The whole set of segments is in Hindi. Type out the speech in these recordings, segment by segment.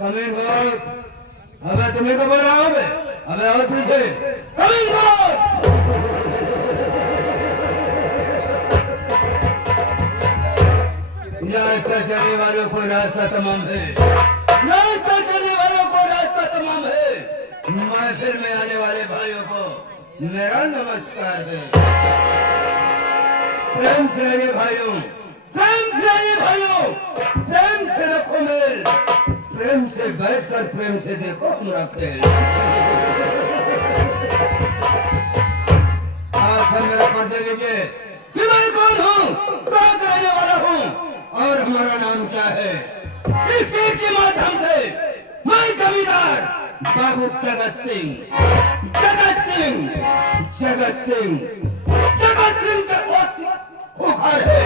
Coming out. अबे तुम्हें को बोल रहा हूँ बे। अबे और पीछे कमिंग आउट। रास्ता चलने वालों को रास्ता तमाम है। रास्ता चलने वालों को रास्ता तमाम है। महफिल में आने वाले भाइयों को मेरा नमस्कार है। प्रेम से आइए भाइयों, प्रेम से आइए भाइयों, प्रेम से रखो मेल, प्रेम से बैठकर प्रेम से देखो हमारा खेल। आप मेरा परिचय लीजिए कि मैं कौन हूँ, कहाँ का रहने वाला हूँ और हमारा नाम क्या है। इस चीज के माध्यम से मैं जमींदार बाबू जगत सिंह, जगत सिंह, जगत सिंह, जगत सिंह खुखार है।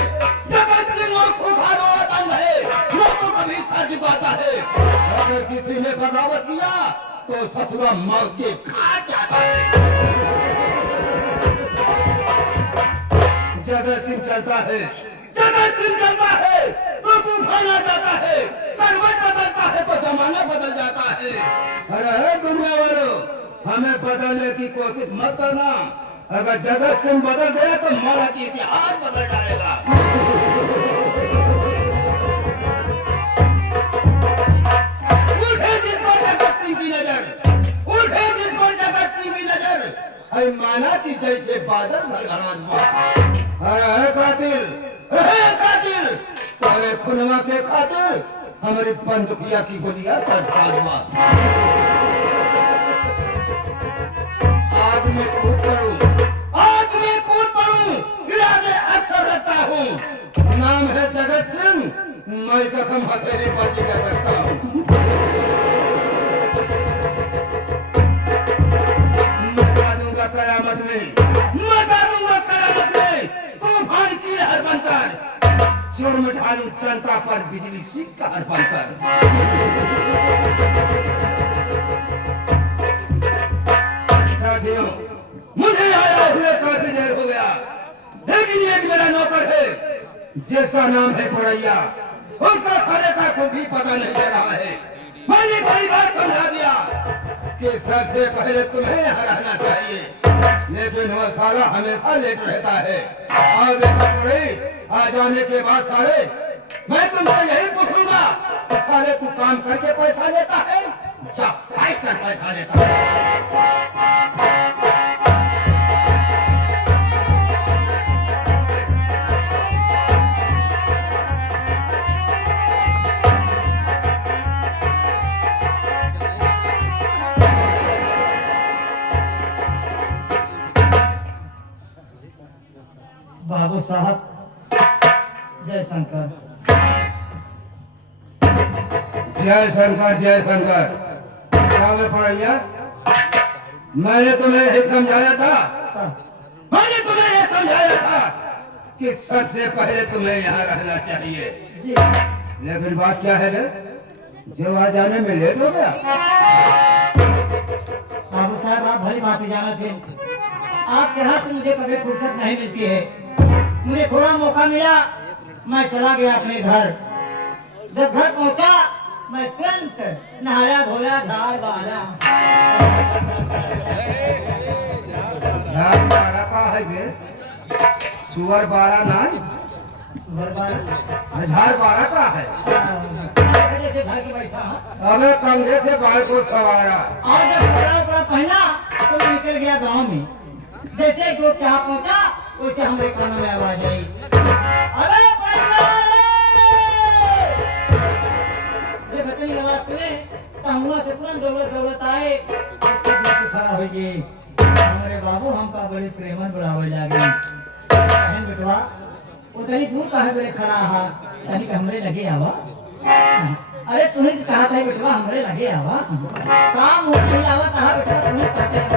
जगत सिंह और खुखार वाला तंग है, वो तो कभी सर झुकाता है। अगर किसी ने बगावत किया तो ससुरा मौत के खा जाता है। जगत सिंह चलता है, जगत सिंह चलता है तो तूफान आ जाता है, करवट बदलता है तो जमाना बदल जाता है। अरे दुनिया वालों, हमें बदलने की कोशिश मत करना। अगर जगत सिंह बदल गया तो हमारा इतिहास बदल डालेगा। उठे जिस पर जगत सिंह की नजर, उठे जिस पर जगत सिंह की नजर, है माना कि जैसे बादल गड़गड़ा हुआ। अरे कातिल, अरे कातिल, तेरे खुनवा के खातिर हमारी बंदूकिया की गोलियां चढ़ता हुआ। आज मैं कूद पड़ूं, आज मैं कूद पड़ूं, इरादे अक्सर रखता हूँ। नाम है जगत सिंह, मैं कसम हथेली पर जिगर रखता हूँ। मचा दूंगा कयामत में, मचा दूंगा कयामत में, तूफान की लहर बनकर, जुर्म ढालूं जनता पर बिजली सी कहर बनकर। साथियों, मुझे आया हुए काफी देर हो गया, लेकिन एक मेरा नौकर है जिसका नाम है पड़ैया। उसका खाने का को भी पता नहीं दे रहा है। मैंने कई बार समझा दिया कि सबसे पहले तुम्हें यहाँ रहना चाहिए, लेकिन वह साला हमेशा लेट रहता है। और देखा पड़े आ जाने के बाद साले मैं तुमसे यही पूछूंगा कि साले तू काम करके पैसा लेता है या फाइट कर पैसा लेता है। बाबू साहब, जय शंकर। जय शंकर, जय शंकर। क्या मैं पढ़ैया, मैंने तुम्हें यही समझाया था, मैंने तुम्हें यह समझाया था कि सबसे पहले तुम्हें यहाँ रहना चाहिए। लेकिन बात क्या है बे, जो आ जाने में लेट हो गया। बाबू साहब, आप भली बात जाना थे। आपके हाथ से मुझे कभी फुर्सत नहीं मिलती है। मुझे थोड़ा मौका मिला, मैं चला गया अपने घर। जब घर पहुंचा, मैं तुरंत नहाया धोया, झाड़ बहारा। झाड़ बारा का है बे, सुअर बारा नहीं, सुबह बारा झाड़ बारा का है। से घर के बैठा हूं। हमें कंधे से बाल को सवारा। और जब कपड़ा उपड़ा पहना तो मैं निकल गया गांव में। जैसे जो क्या पहुंचा वैसे हमारे कानों में आवाज आई, अरे जब इतनी आवाज सुने तो हुआ से तुरंत दौड़त दौड़त आए, खड़ा हो गए। हमारे बाबू हमका बड़े प्रेमन बुलावे लगे। बहन बेटवा उतनी दूर कहे बोले खड़ा हा, तनी हमरे लगे आवा। अरे तुम्हें कहा था बेटवा हमरे लगे आवा, काम हो नहीं आवा कहा बेटवा तुम्हें कहते हैं।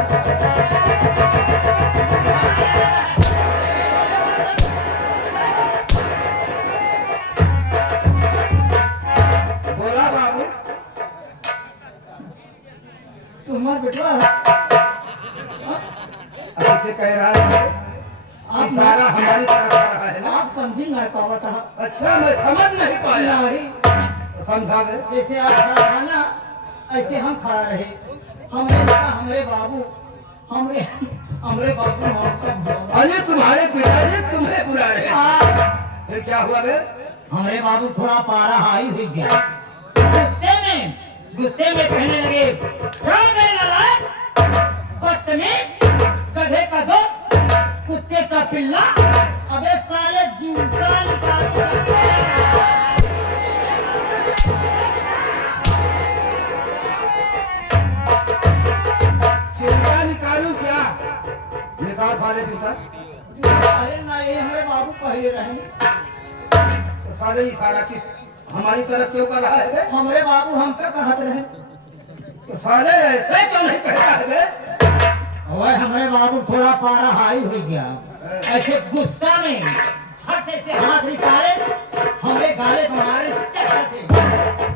बोला बाबू, तुम्हारा बेटवा ऐसे कह रहा है, आप इशारा हमारी तरफ कर रहा है ना। आप समझ नहीं पावा साहब। अच्छा, मैं समझ नहीं पाया। नहीं समझा गए। जैसे आप खड़ा था ना, ऐसे हम खड़ा रहे। हमने कहा हमरे बाबू हमरे हमरे बाबू हमका बुलाओ। अरे तुम्हारे पिताजी तुम्हें बुला रहे हैं। हाँ, फिर क्या हुआ बे? हमरे बाबू थोड़ा पारा हाई हो गया। गुस्से में कहने लगे, क्या मैं नालायक, बदतमीज, गधे का दो, कुत्ते का पिल्ला, अबे साले जूता निकाल। चिंता निकालू क्या? निकाल साले जूता। अरे ना, ये हमारे बाबू पहले रहे। तो साले इशारा किस हमारी तरफ क्यों कर रहा है बे? हमारे बाबू हमका कहत रहे। तो साले ऐसे क्यों नहीं कहता है बे? ओए हमारे बाबू थोड़ा पारा हाई हो गया। ऐसे गुस्सा में छत से हाथ निकाले, हमारे गाले हमारे चक्कर से,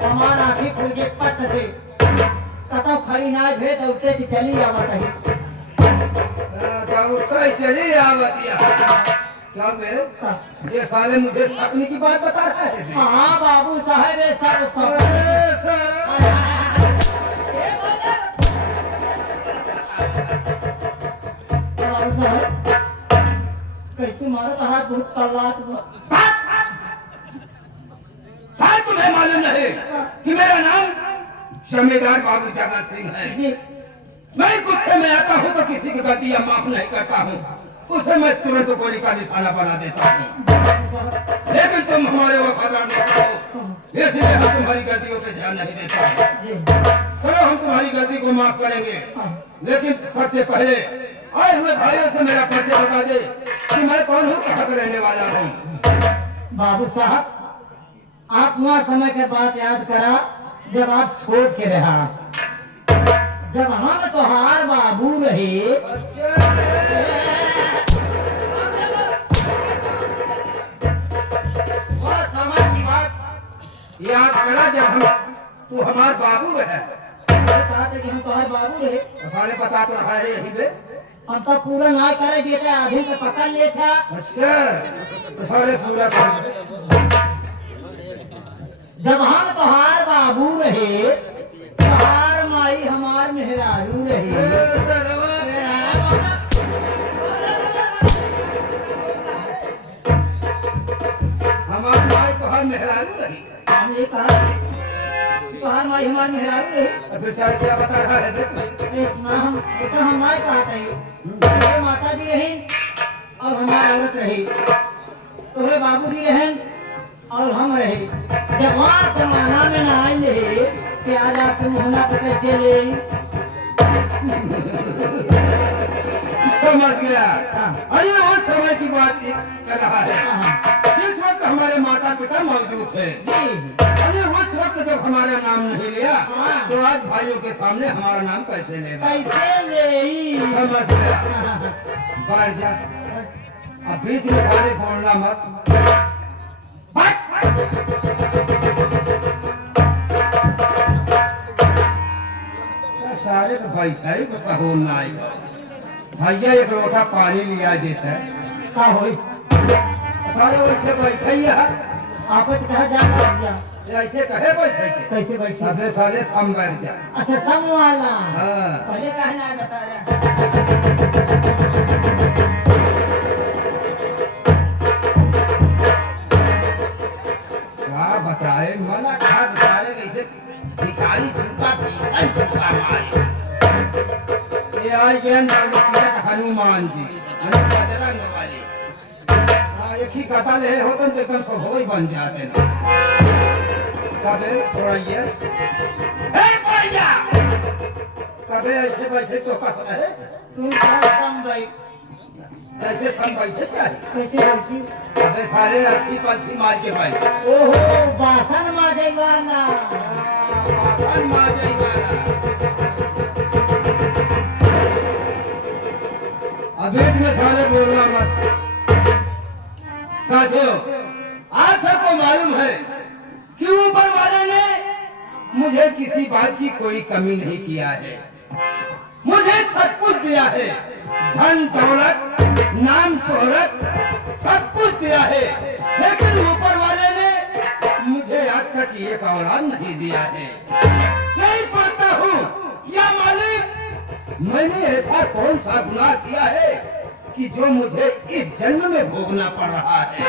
हमारा आंखें खुल के पट से, कतौ खड़ी ना भे दौड़ते कि चली आवत है। दौड़ता ही चली आवतिया। क्या बे? ये साले मुझे सकने की बात बता रहा है बे? हाँ बाबू साहब, ये सब अरे साला। बाबू साहब कैसे मारा था, हाथ बहुत तल्लाक। शायद तुम्हें मालूम नहीं कि मेरा नाम जमींदार बाबू जगत सिंह है। जी, मैं गुस्से में आता हूँ तो किसी की गलती माफ नहीं करता हूँ, उसे मैं तुरंत गोली का निशाना बना देता हूँ। बाबू साहब। लेकिन तुम हमारे वफादार नहीं हो, इसलिए मैं तुम्हारी गलतियों पे ध्यान नहीं देता हूँ। जी, चलो हम तुम्हारी गलती को माफ करेंगे, लेकिन सबसे पहले आए हुए भाइयों से मेरा परिचय बता दे कि मैं कौन हूँ, कहाँ का रहने वाला हूँ। बाबू साहब, आप वहाँ समय के बात याद करा जब आप छोड़ के रहा, जब हम तोहार बाबू रहे। वह समय की बात याद करा जब हम तू हमार बाबू है। कहा था कि हम तोहार बाबू रहे। तो साले बता तो रहा है यही बे। हम तो पूरा ना करे देते, आधे पे पकड़ ले था। अच्छा, तो साले पूरा कर। जब हम तोहार बाबू रहे, तोहार माई हमार मेहरारू रहे। हमारी माई तो हर मेहरारू रही। हम ये कहा तोहार माई हमार मेहरारू रहे। और फिर साले क्या बता रहा है बे? हम माई कहा था, ये माता जी रही और हमारी औरत रही, तोहरे बाबू जी रहे और हम रहे। जब वहाँ जमाना में ना आई ले कि आज आपके मोहना को कैसे ले। समझ गया। हाँ। अरे वो समय की बात कर रहा है हाँ। जिस वक्त हमारे माता पिता मौजूद थे। जी, अरे उस वक्त जब हमारा नाम नहीं लिया, हाँ। तो आज भाइयों के सामने हमारा नाम कैसे लेगा? कैसे ले। समझ गया। बढ़ जा, अब बीच में सारे बोलना मत। सारे तो भाई छाई बस हो ना आएगा। भैया एक लोटा पानी लिया देता है। का होई सारे वैसे बैठे ही है। आपत कहा जा भैया, ऐसे कहे बैठे थे। कैसे बैठी। अबे साले सम बैठ जा। अच्छा संग वाला। हाँ। पहले कहा ना बताया। क्या बताए मना कहा सारे कैसे भिखारी जूता भीषण जूता मारे। ये आई ज्ञान दौलतिया का हनुमान जी बजरंग वाले। हाँ, एक ही कथा ले होते तो एकदम सब हो ही बन जाते ना। कबे थोड़ा ये भैया कबे ऐसे बैठे तो कस है तुम कहा संग भाई ऐसे सम बैठे चाहिए। कैसे बैठी। अबे सारे अर्थी पंथी मार के भाई। ओहो बासन माजे वाला। बासन मार जाई वाला। अबीच में सारे बोलना मत। साथियों, आज सबको मालूम है कि ऊपर वाले ने मुझे किसी बात की कोई कमी नहीं किया है। मुझे सब कुछ दिया है, धन दौलत नाम शोहरत सब कुछ दिया है, लेकिन ऊपर वाले ने मुझे आज तक एक औलाद नहीं दिया है। नहीं पाता हूँ या मालिक, मैंने ऐसा कौन सा गुनाह किया है कि जो मुझे इस जन्म में भोगना पड़ रहा है,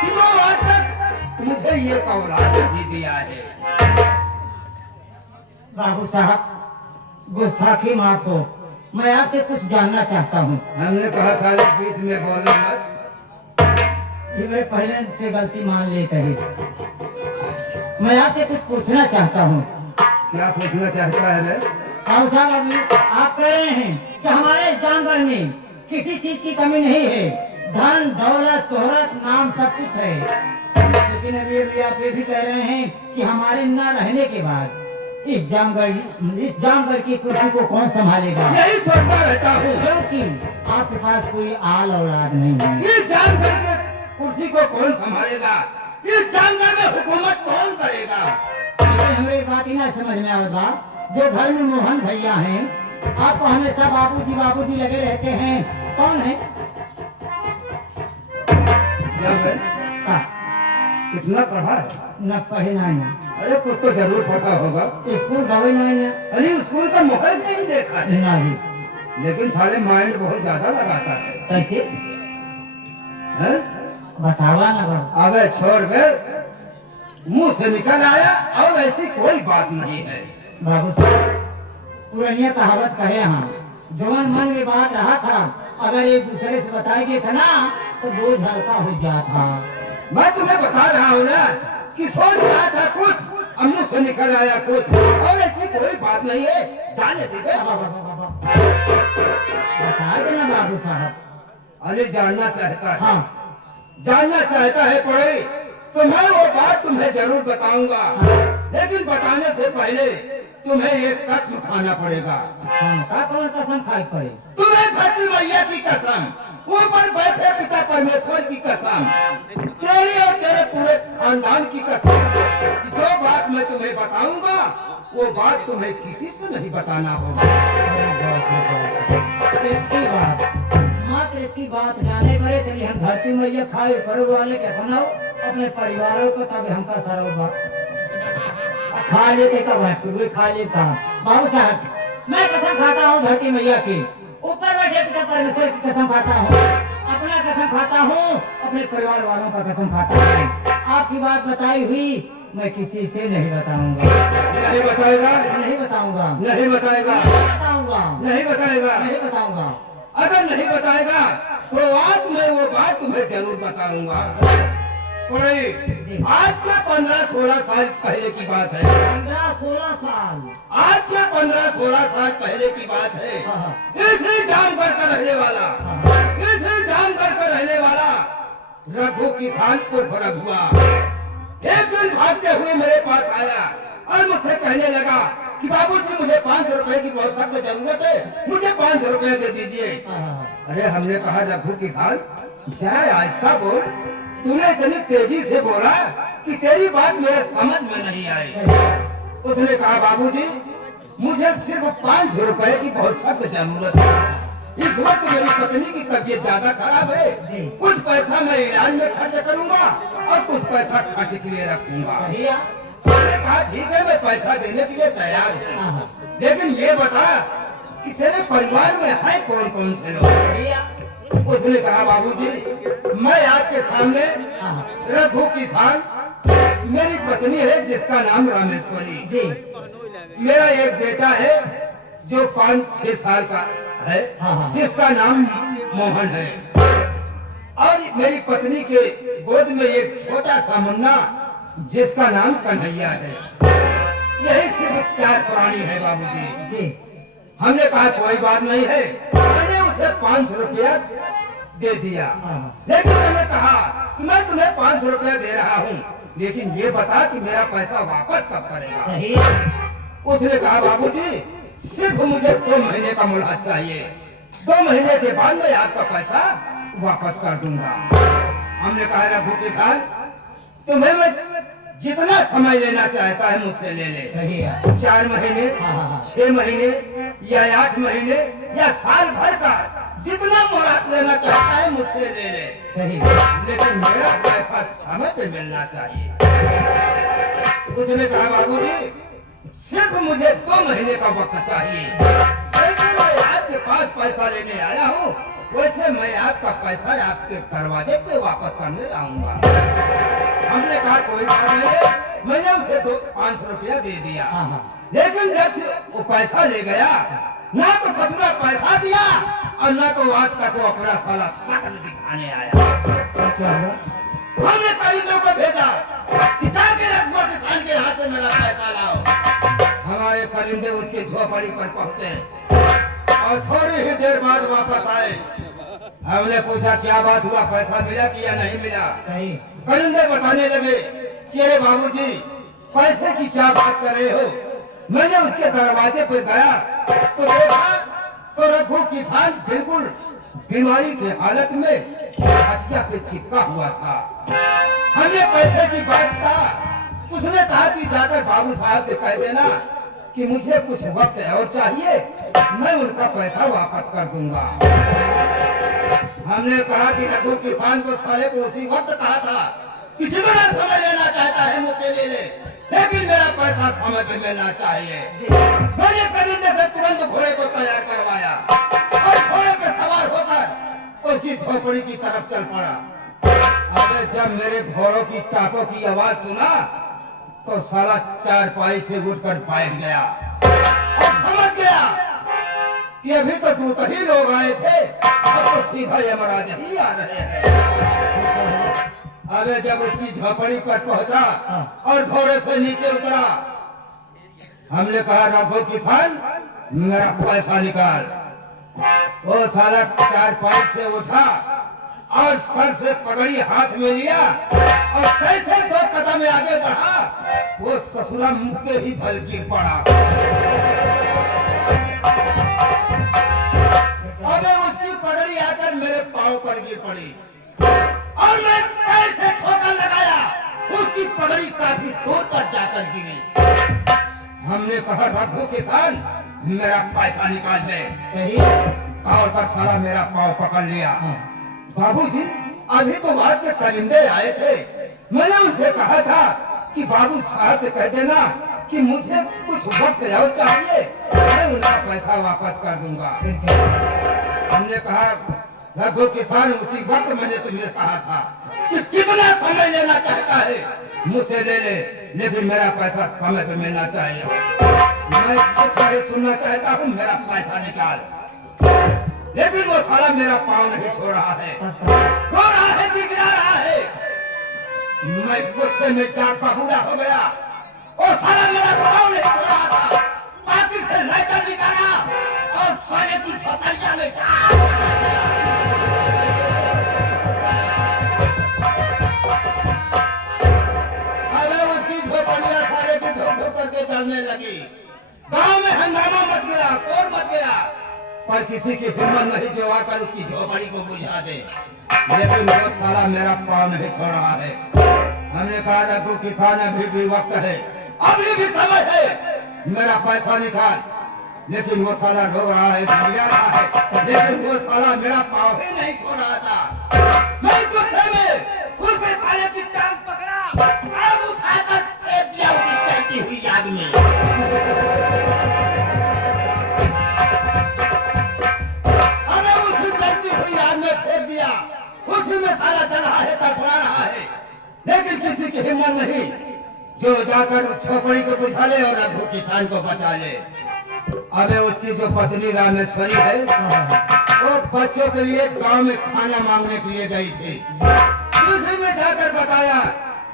कि जो आज तक मुझे एक औलाद नहीं दिया है। बाबू साहब, गुस्ताखी माफ हो, मैं आपसे कुछ जानना चाहता हूँ। हमने कहा साले बीच में बोलना मत। कि मैं पहले से गलती मान लेते हैं। मैं आपसे कुछ पूछना चाहता हूँ। क्या पूछना चाहता है मैं? बाबू साहब, अभी आप कह रहे हैं कि हमारे इस जानवर में किसी चीज की कमी नहीं है, धन दौलत शोहरत नाम सब कुछ है, लेकिन अभी आप ये भी कह रहे हैं कि हमारे न रहने के बाद इस जानवर की कुर्सी को कौन संभालेगा? यही सोचता रहता हूँ, क्योंकि आपके पास कोई आल औलाद नहीं है। ये जानवर के कुर्सी को कौन संभालेगा? ये जानवर में हुकूमत कौन करेगा? लेकिन हमें एक बात ही ना समझ में आवे बा, जो घर में मोहन भैया हैं, आपको हमेशा बाबूजी बाबूजी लगे रहते हैं, कौन है? क्या है? हाँ, कितना पढ़ा है? न पढ़े नहीं, अरे कुछ तो जरूर पढ़ा होगा। स्कूल गए नहीं, अरे स्कूल का मोबाइल नहीं देखा है, नहीं। लेकिन साले माइंड बहुत ज्यादा लगाता है। कैसे? हैं? बतावा ना बाबू। अबे छोड़ बे, मुंह से निकल आया और ऐसी कोई बात नहीं है। बाबू साहब, पुरानिया कहावत कहे हम, जवान मन में बात रहा था, अगर एक दूसरे से बताएंगे था ना तो बोझ हल्का हो जाता। मैं तुम्हें बता रहा हूँ ना कि सोच रहा था कुछ, अब मुंह से निकल आया कुछ, और ऐसी कोई बात नहीं है। जाने दीजिए। बता देना बाबू साहब। अरे जानना चाहता है, हाँ, जानना चाहता है पढ़े तो मैं वो बात तुम्हें जरूर बताऊंगा, लेकिन बताने से पहले तुम्हें एक कसम खाना पड़ेगा। का कौन कसम खाई पड़े? तुम्हें धरती मैया की कसम, ऊपर बैठे पिता परमेश्वर की कसम, तेरी और तेरे पूरे खानदान की कसम, कि जो बात मैं तुम्हें बताऊंगा वो बात तुम्हें किसी से नहीं बताना होगा। इतनी बात, मात्र इतनी बात जाने करे चलिए हम धरती मैया खाए परो वाले के बनाओ अपने परिवारों को, तब हमका सरोगा खा लेते कब है, फिर खा लेता। बाबू साहब, मैं कसम खाता हूँ धरती मैया की, ऊपर बैठे पिता परमेश्वर की कसम खाता हूँ, अपना कसम खाता हूँ, अपने परिवार वालों का कसम खाता हूँ। आपकी बात बताई हुई मैं किसी से नहीं बताऊंगा। नहीं बताएगा? नहीं बताऊंगा। नहीं बताएगा? बताऊंगा। नहीं बताएगा? नहीं बताऊंगा। अगर नहीं बताएगा तो आज मैं वो बात तुम्हें जरूर बताऊंगा। आज के 15-16 साल पहले की बात है। 15-16 साल? आज के 15-16 साल पहले की बात है। इसी जानवर का रहने वाला, इसी जानवर का रहने वाला रघु किसान उर्फ रघुआ एक दिन भागते हुए मेरे पास आया और मुझसे कहने लगा कि बाबूजी मुझे 5 रुपए की बहुत सख्त जरूरत है, मुझे 5 रुपए दे दीजिए। अरे हमने कहा रघु किसान जरा आहिस्ता बोल, तूने इतनी तेजी से बोला कि तेरी बात मेरे समझ में नहीं आई। उसने कहा बाबूजी मुझे सिर्फ 5 रुपए की बहुत सख्त जरूरत है, इस वक्त मेरी पत्नी की तबीयत ज्यादा खराब है, कुछ पैसा मैं इलाज में खर्च करूंगा और कुछ पैसा खर्च के लिए रखूंगा। मैंने कहा ठीक है, मैं पैसा देने के लिए तैयार हूँ, लेकिन ये बता कि तेरे परिवार में है कौन कौन से लोग? उसने कहा बाबूजी मैं आपके सामने रघु किसान, मेरी पत्नी है जिसका नाम रामेश्वरी, मेरा एक बेटा है जो 5-6 साल का है जिसका नाम मोहन है, और मेरी पत्नी के गोद में एक छोटा सा मुन्ना जिसका नाम कन्हैया है। यही सिर्फ 4 प्राणी है बाबूजी। हमने कहा कोई बात नहीं है, मैंने उसे 5 रुपया दे दिया, लेकिन मैंने कहा कि मैं तुम्हें 5 रुपया दे रहा हूँ, लेकिन ये बता कि मेरा पैसा वापस कब करेगा? उसने कहा बाबूजी सिर्फ मुझे 2 महीने का मुल्हाज चाहिए, 2 महीने के बाद मैं आपका पैसा वापस कर दूंगा। हमने कहा रघु किसान तुम्हें मैं जितना समय लेना चाहता है मुझसे ले ले, 4 महीने 6 महीने या 8 महीने या साल भर का जितना मुराद लेना चाहता है मुझसे ले ले, लेकिन मेरा पैसा समय पे मिलना चाहिए। उसने कहा बाबूजी सिर्फ मुझे 2 महीने का वक्त चाहिए। जैसे मैं आपके पास पैसा लेने आया हूँ वैसे मैं आपका पैसा आपके दरवाजे पे वापस करने आऊंगा। हमने कहा कोई बात नहीं। मैंने उसे 500 रुपया दे दिया। लेकिन जब से वो पैसा ले गया ना तो ससुरा पैसा दिया और ना तो आज तक वो अपना साला शक्ल दिखाने आया। क्या हुआ? हमने परिंदों को भेजा कि जाके रखवा किसान के हाथ से मेरा पैसा लाओ। हमारे परिंदे उसके झोपड़ी पर पहुंचे और थोड़ी ही देर बाद वापस आए। हमने पूछा क्या बात हुआ, पैसा मिला कि या नहीं मिला? सही। परिंदे बताने लगे कि अरे बाबूजी पैसे की क्या बात कर रहे हो। मैंने उसके दरवाजे पर गया तो देखा तो रघु किसान बिल्कुल बीमारी की हालत में खटिया पे चिपका हुआ था। हमने पैसे की बात कहा। उसने कहा कि जाकर बाबू साहब से कह देना कि मुझे कुछ वक्त और चाहिए, मैं उनका पैसा वापस कर दूंगा। हमने कहा कि रघु किसान को साले को उसी वक्त कहा था कि जितना समय लेना चाहता है मुझसे ले ले, लेकिन मेरा पैसा समय पे मिलना चाहिए। मैंने परिंदे से तुरंत घोड़े को तैयार करवाया और घोड़े पे सवार होकर उसकी झोपड़ी की तरफ चल पड़ा। अबे जब मेरे घोड़ों की टापों की आवाज सुना तो साला चारपाई से उठकर बैठ गया और समझ गया कि अभी तो दूत ही लोग आए थे और तो सीधा यमराज ही आ रहे हैं। अबे जब उसकी झोपड़ी पर पहुंचा और घोड़े से नीचे उतरा, हमने कहा रघु किसान मेरा पैसा निकाल। वो साला चारपाई से उठा और सर से पगड़ी हाथ में लिया और जैसे 2 कदम आगे बढ़ा वो ससुरा मुंह के ही फल गिर पड़ा। अबे उसकी पगड़ी आकर मेरे पांव पर गिर पड़ी और मैं पैर से ठोकर लगाया। उसकी पगड़ी काफी दूर पर जाकर गिरी। हमने कहा रघु किसान मेरा पैसा निकाल दे। सही। और पर सारा मेरा पांव पकड़ लिया। बाबूजी अभी तो वहां के परिंदे आए थे, मैंने उनसे कहा था कि बाबू साहब से कह देना कि मुझे कुछ वक्त और चाहिए, मैं उनका पैसा वापस कर दूंगा। हमने कहा रघु किसान उसी वक्त मैंने तुम्हें कहा था कि कितना समय लेना चाहता है मुझसे ले ले, लेकिन मेरा पैसा समय पे मिलना चाहिए। मैं कुछ नहीं सुनना चाहता हूँ, मेरा पैसा निकाल। लेकिन वो साला मेरा पाँव नहीं छोड़ रहा है, रो रहा है, बिगड़ा रहा है। मैं गुस्से में जाग बबूला हो गया। वो साला मेरा पाँव नहीं छोड़ रहा था, पार्टी से लेकर निकाला और साले की झोपड़िया में करके चलने लगी। गांव में हंगामा मच गया, शोर मच गया, पर किसी की हिम्मत नहीं जो आकर उसकी झोपड़ी को बुझा दे। लेकिन वो साला मेरा पाँव नहीं छोड़ रहा है। हमने कहा रघु किसान अभी भी वक्त है, अभी भी समय है, मेरा पैसा निकाल। लेकिन वो साला रो रहा है, घबरा रहा है, लेकिन वो साला मेरा पाँव ही नहीं छोड़ रहा था। मैं गुस्से में उसके साले की टांग पकड़ा और उठाकर फेंक दिया उसकी चलती हुई आग में। अरे उसी चलती हुई आग में फेंक दिया। उसी में साला चल रहा है, तड़फड़ा रहा है, लेकिन किसी की हिम्मत नहीं जो जाकर झोपड़ी को बुझा ले और रघु किसान को बचा ले। अबे उसकी जो पत्नी रामेश्वरी है वो बच्चों के लिए गांव में खाना मांगने के लिए गई थी। किसी ने जाकर बताया,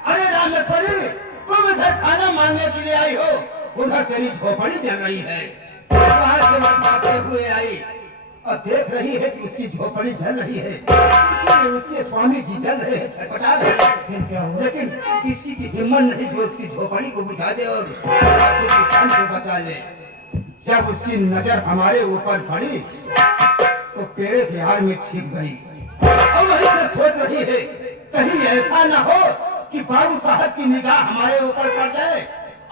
अरे रामेश्वरी तुम इधर खाना मांगने के लिए आई हो, उधर तेरी झोपड़ी जल रही है। वहां से वो भागते हुए आई और देख रही है कि उसकी झोपड़ी जल रही है, उसके स्वामी जी जल रहे हैं, छटपटा रहे हैं, लेकिन किसी की हिम्मत नहीं जो उसकी झोपड़ी को बुझा दे और किसान को बचा ले। जब उसकी नजर हमारे ऊपर पड़ी तो पेड़ के आड़ में छिप गई और वहीं से सोच रही है कहीं ऐसा न हो कि बाबू साहब की निगाह हमारे ऊपर पड़ जाए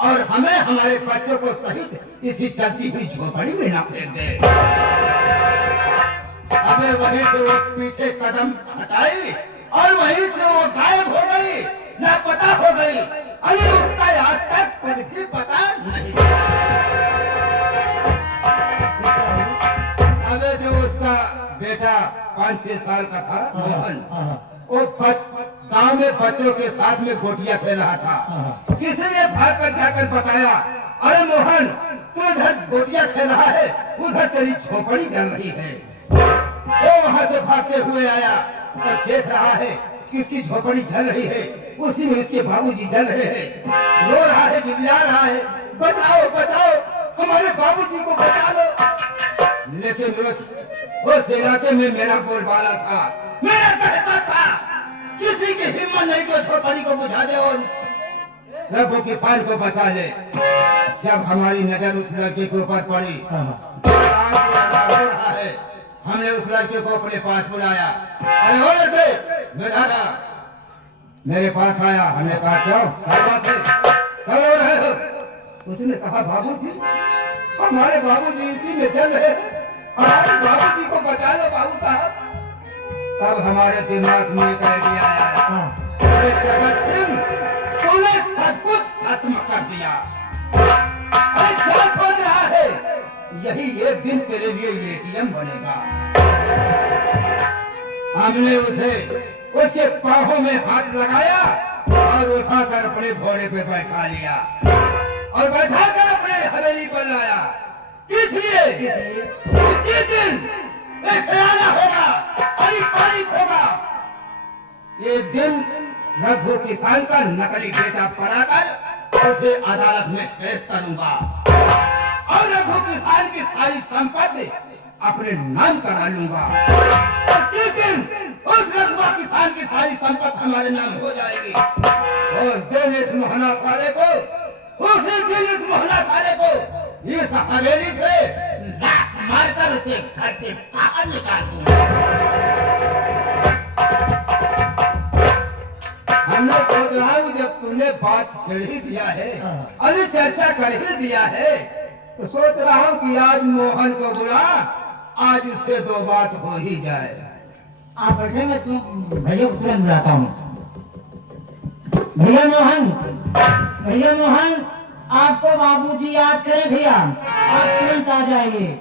और हमें हमारे बच्चों को सहित इसी चलती हुई झोपड़ी में न फेंक दे। अबे वहीं से वो पीछे कदम हटाई और वहीं से वो गायब हो गई, लापता हो गई। अरे उसका आज तक कुछ भी पता नहीं चला। अबे जो उसका बेटा 5-6 साल का था मोहन, वो गांव में बच्चों के साथ में गोटियां खेल रहा था। किसी ने भाग कर जाकर बताया, अरे मोहन तू इधर गोटियां खेल रहा है, उधर तेरी झोपड़ी जल रही है। वो वहां से भागते हुए आया और देख रहा है कि उसकी झोपड़ी जल रही है, उसी में उसके बाबूजी जल रहे हैं। रो रहा है, चिल्ला रहा है, बचाओ बचाओ, हमारे बाबूजी को बचा लो। लेकिन उस इलाके में मेरा बोलबाला था, मेरा कहता था, किसी की हिम्मत नहीं कि झोपड़ी को बुझा दे और रघु किसान को बचा ले। जब हमारी नजर उस लड़के के ऊपर पड़ी, रो रहा है, हमने उस लड़के को अपने पास बुलाया। अरे ओ लड़के, बेटा मेरे पास आया। हमने कहा क्यों, क्या बात है, क्या रो रहे हो? उसने कहा बाबूजी, हमारे बाबूजी इसी में जल रहे हैं, हमारे बाबूजी को बचा लो बाबू साहब। तब हमारे दिमाग में एक आइडिया आया, अरे जगत सिंह तूने सब कुछ खत्म कर दिया। अरे क्या सोच रहा है, यही एक दिन तेरे लिए एटीएम बनेगा। हमने उसे उसके बाहों में हाथ लगाया और उठाकर अपने घोड़े पे बैठा लिया और बैठाकर अपने हवेली पर लाया। इसलिए जिस दिन एक खयाना होगा, पानी होगा, एक दिन रघु किसान का नकली बेटा पढ़ाकर उसे अदालत में पेश करूंगा और रघु किसान की सारी संपत्ति अपने नाम करा लूंगा। और जिस दिन उस रघुआ किसान की सारी संपत्ति हमारे नाम हो जाएगी, और दिन इस मोहना साले को, उसी दिन इस मोहना साले को इस हवेली से लात मारकर उसे घर से बाहर निकाल दूंगा। हमने सोच रहा हूँ जब तुमने बात छेड़ ही दिया है, अरे चर्चा कर ही दिया है, तो सोच रहा हूँ कि आज मोहन को बुला, आज उससे दो बात हो ही जाए। आप बैठे, मैं तुम भैया को तुरंत बुलाता हूँ। भैया मोहन, भैया मोहन, आपको बाबूजी याद करें भैया, आप तुरंत आ जाइए।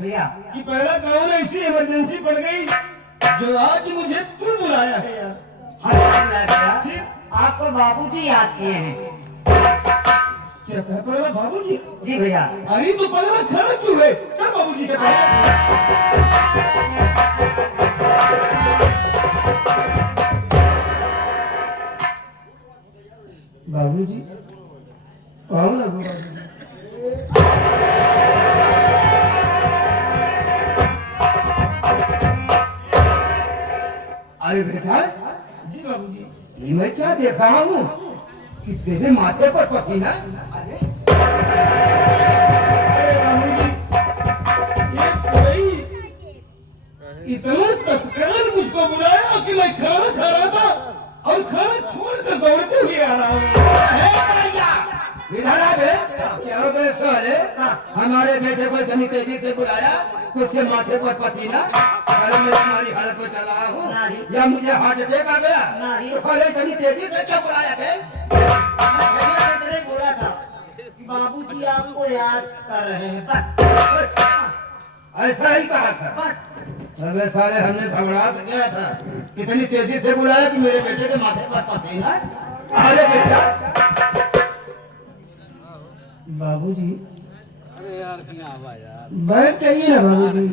भैया कि पहला गाँव में ऐसी इमरजेंसी पड़ गई जो आज मुझे तू बुलाया है यार। हाँ भैया, आपको बाबूजी याद किए हैं। क्या कह पड़ा बाबूजी? जी भैया। अरे तो पहला खड़ा क्यों है, चल बाबूजी के पास। बाबूजी आओ ना बाबूजी। अरे बेटा, जी बाबूजी। ये मैं क्या देख रहा हूँ कि तेरे माथे पर पसीना। अरे बाबूजी, ये कोई इतना तत्काल मुझको बुलाया कि मैं खाना खा रहा था और खाना छोड़कर दौड़ते हुए आ रहा हूँ। इधर आ बे, क्या हो बे साले? हमारे बेटे को इतनी तेजी से बुलाया, उसके माथे पर पसीना। अरे मैं तुम्हारी हालत में चल रहा हूँ या मुझे हार्ट अटैक आ गया? तो साले इतनी तेजी से क्या बुलाया बे? मैंने बोला था कि बाबूजी आपको याद कर रहे हैं, बस ऐसा ही कहा था। बस। अबे साले हमने घबरा तो गया था, इतनी तेजी से बुलाया कि मेरे बेटे के माथे पर पसीना। अरे बेटा बाबूजी, अरे यार बैठ जाइए ना बाबूजी,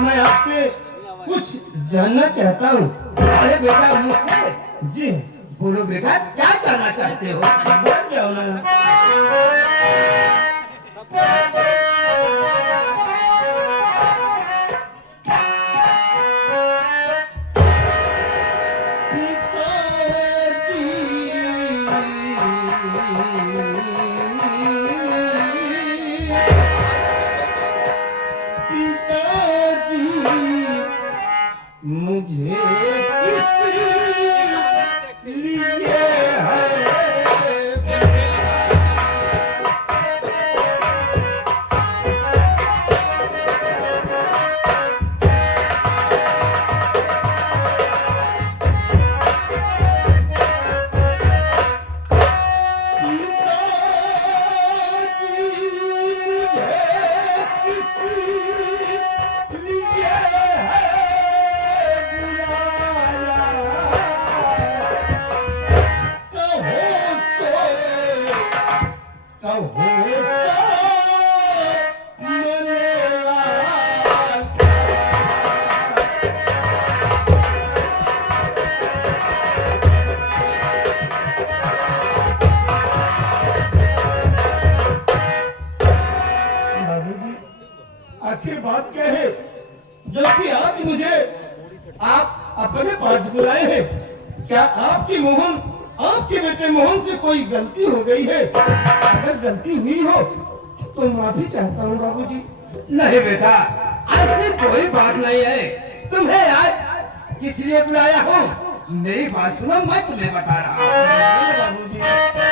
मैं आपसे कुछ जानना चाहता हूँ। अरे बेटा मुझसे जी बोलो बेटा, क्या जानना चाहते हो? बैठ जाओ ना। मुझे किस लिए है आखिर बात क्या है जो कि आज मुझे आप अपने पास बुलाए हैं? क्या आपकी मोहन आपके बेटे मोहन से कोई गलती हो गई है? अगर गलती हुई हो तो माफी चाहता हूँ बाबूजी। नहीं बेटा, ऐसी कोई बात नहीं है। तुम्हें आज किस लिए बुलाया हूँ? मेरी बात सुनो, मैं तुम्हें बता रहा हूँ। बाबूजी